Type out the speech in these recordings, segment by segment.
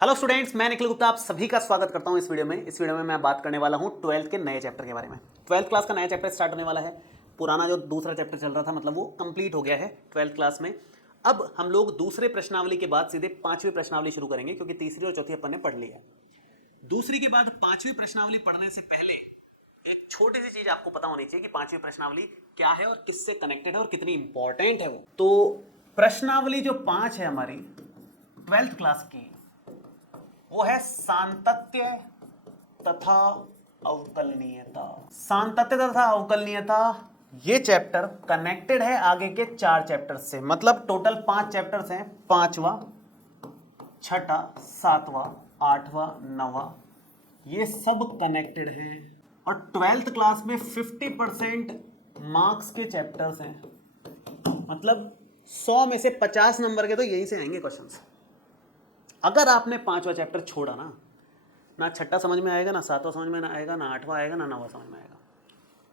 Hello students, मैं निखिल गुप्ता आप सभी का स्वागत करता हूं इस वीडियो में। इस वीडियो में मैं बात करने वाला हूं 12th के नए चैप्टर के बारे में। 12th क्लास का नया चैप्टर स्टार्ट होने वाला है। पुराना जो दूसरा चैप्टर चल रहा था मतलब वो कंप्लीट हो गया है 12th क्लास में। अब हम लोग दूसरे प्रश्नावली के बाद सीधे पांचवी प्रश्नावली शुरू करेंगे, क्योंकि तीसरी और चौथी अपन ने पढ़ ली है। दूसरी के बाद पांचवी प्रश्नावली पढ़ने से पहले एक छोटी सी चीज आपको पता होनी चाहिए कि पांचवी प्रश्नावली क्या है और किससे कनेक्टेड है और कितनी इंपॉर्टेंट है वो। तो प्रश्नावली जो 5 है हमारी 12th क्लास की, वो है सांतत्य तथा अवकलनीयता। सांतत्य तथा अवकलनीयता ये चैप्टर कनेक्टेड है आगे के 4 चैप्टर्स से। मतलब टोटल 5 चैप्टर्स हैं, 5वां, 6ठा, 7वां, 8वां, 9वां, ये सब कनेक्टेड है। और 12th क्लास में 50% मार्क्स के चैप्टर्स हैं। मतलब 100 में से 50 नंबर के तो यहीं से आएंगे क्वेश्चंस। अगर आपने 5वां चैप्टर छोड़ा ना 6ठा समझ में आएगा, ना 7वां समझ में आएगा, ना 8वां आएगा, ना 9वां समझ में आएगा।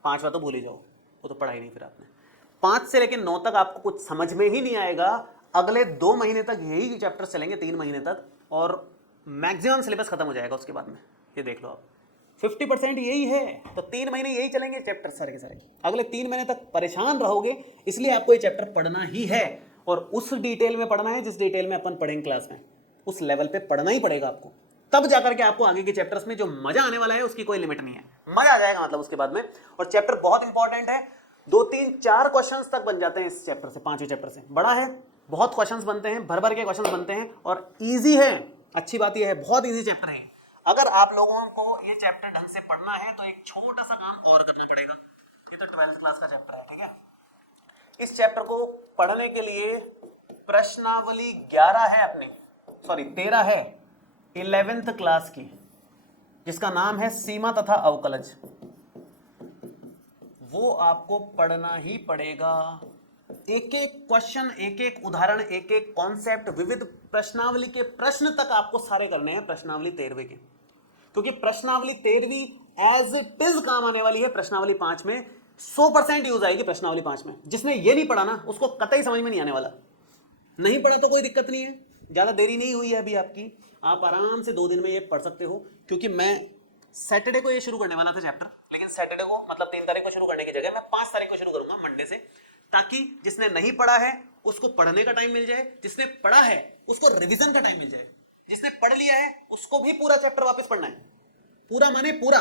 5वां तो भूल ही जाओ, वो तो पढ़ाई नहीं फिर आपने। 5 से लेकर 9 तक आपको कुछ समझ में ही नहीं आएगा। अगले 2 महीने तक यही चैप्टर चलेंगे, 3 महीने तक, और मैक्सिमम सिलेबस खत्म हो जाएगा उसके बाद में। ये देख लो आप, 50% यही है, तो 3 महीने यही चलेंगे चैप्टर सारे के सारे। अगले 3 महीने तक परेशान रहोगे, इसलिए आपको ये चैप्टर पढ़ना ही है। और उस डिटेल में पढ़ना है जिस डिटेल में अपन पढ़ेंगे क्लास में, उस लेवल पे पढ़ना ही पड़ेगा आपको। तब जाकर के आपको आगे के चैप्टर्स में जो मजा आने वाला है उसकी कोई लिमिट नहीं है, मजा आ जाएगा मतलब उसके बाद में। और चैप्टर बहुत इंपॉर्टेंट है, 2 3 4 क्वेश्चंस तक बन जाते हैं इस चैप्टर से। 5वें चैप्टर से बड़ा है, बहुत क्वेश्चंस बनते हैं, भर भर के क्वेश्चंस बनते हैं, और इजी है। अच्छी बात यह है, बहुत इजी चैप्टर है। अगर आप लोगों को ये चैप्टर ढंग से पढ़ना है तो एक छोटा सा काम और करना पड़ेगा। ये तो 12th क्लास का चैप्टर है, ठीक है। इस चैप्टर को पढ़ने के लिए प्रश्नावली 11 है अपनी, सॉरी 13 है 11th क्लास की, जिसका नाम है सीमा तथा अवकलज। वो आपको पढ़ना ही पड़ेगा। एक एक क्वेश्चन, एक एक उदाहरण, एक एक कॉन्सेप्ट, विविध प्रश्नावली के प्रश्न तक आपको सारे करने हैं प्रश्नावली 13वें के। क्योंकि प्रश्नावली 13वीं एज इट इज काम आने वाली है प्रश्नावली 5 में। 100% यूज आएगी प्रश्नावली 5 में। जिसने ये नहीं पढ़ा ना, उसको कतई समझ में नहीं आने वाला। नहीं पढ़ा तो कोई दिक्कत नहीं है, ज्यादा देरी नहीं हुई है अभी आपकी, आप आराम से 2 दिन में ये पढ़ सकते हो। क्योंकि मैं सैटरडे को ये शुरू करने वाला था चैप्टर, लेकिन सैटरडे को मतलब 3 तारीख को शुरू करने की जगह मैं 5 तारीख को शुरू करूंगा, मंडे से। ताकि जिसने नहीं पढ़ा है उसको पढ़ने का टाइम मिल जाए, जिसने पढ़ा है उसको रिवीजन का टाइम मिल जाए, जिसने पढ़ लिया है उसको भी पूरा चैप्टर वापस पढ़ना है। पूरा माने पूरा,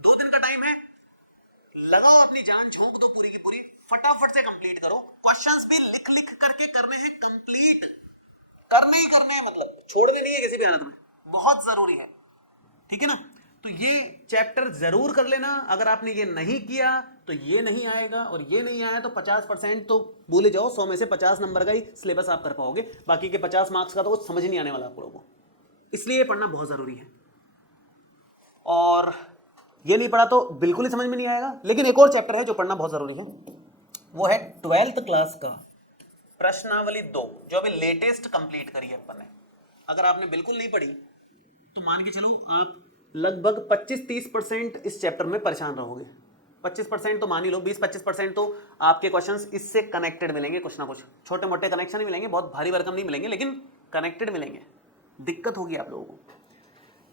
2 दिन का टाइम है, लगाओ अपनी जान झोंक दो पूरी की पूरी, फटाफट से कंप्लीट करो। क्वेश्चंस भी लिख लिख करके करने हैं कंप्लीट, करने ही करने हैं, मतलब छोड़ने नहीं है किसी भी हालत में, बहुत जरूरी है, ठीक है ना। तो ये चैप्टर जरूर कर लेना। अगर आपने ये नहीं किया तो ये नहीं आएगा, और ये नहीं आया तो 50% तो भूल जाओ। 100 में से 50 नंबर का ही सिलेबस आप कर पाओगे, बाकी के 50 मार्क्स का तो कुछ समझ नहीं आने वाला आप लोगों को। इसलिए पढ़ना बहुत जरूरी है, और ये नहीं पढ़ा तो बिल्कुल ही समझ में नहीं आएगा। लेकिन एक और चैप्टर है जो पढ़ना बहुत जरूरी है, वो है 12th क्लास का प्रश्नावली 2, जो अभी लेटेस्ट कंप्लीट करी है अपन ने। अगर आपने बिल्कुल नहीं पढ़ी तो मान के चलो आप लगभग 25-30% इस चैप्टर में परेशान रहोगे। 25% तो मान ही लो, 20-25% तो आपके क्वेश्चंस इससे कनेक्टेड मिलेंगे, कुछ ना कुछ छोटे मोटे कनेक्शन ही मिलेंगे, बहुत भारी भरकम नहीं मिलेंगे, लेकिन कनेक्टेड मिलेंगे। दिक्कत होगी आप लोगों को।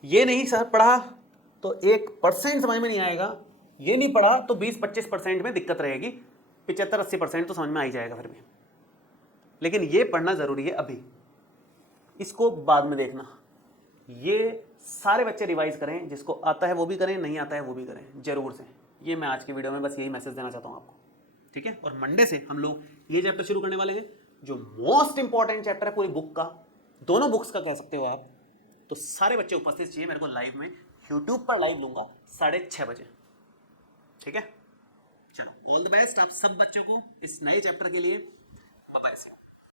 ये नहीं सर पढ़ा तो 1% समझ में नहीं आएगा, ये नहीं पढ़ा तो 20-25% में दिक्कत रहेगी, 75-80% तो समझ में आ ही जाएगा फिर भी। लेकिन ये पढ़ना जरूरी है अभी, इसको बाद में देखना। ये सारे बच्चे रिवाइज करें, जिसको आता है वो भी करें, नहीं आता है वो भी करें जरूर से। ये मैं आज की वीडियो में बस यही मैसेज देना चाहता हूं आपको, ठीक है। और मंडे से हम लोग ये चैप्टर शुरू करने वाले हैं, जो मोस्ट इंपॉर्टेंट चैप्टर है पूरी बुक का, दोनों बुक्स का कह सकते हो आप। तो सारे बच्चे उपस्थित चाहिए मेरे को लाइव में, यूट्यूब पर लाइव लूंगा 6:30 बजे, ठीक है। चलो ऑल द बेस्ट आप सब बच्चों को इस नए चैप्टर के लिए।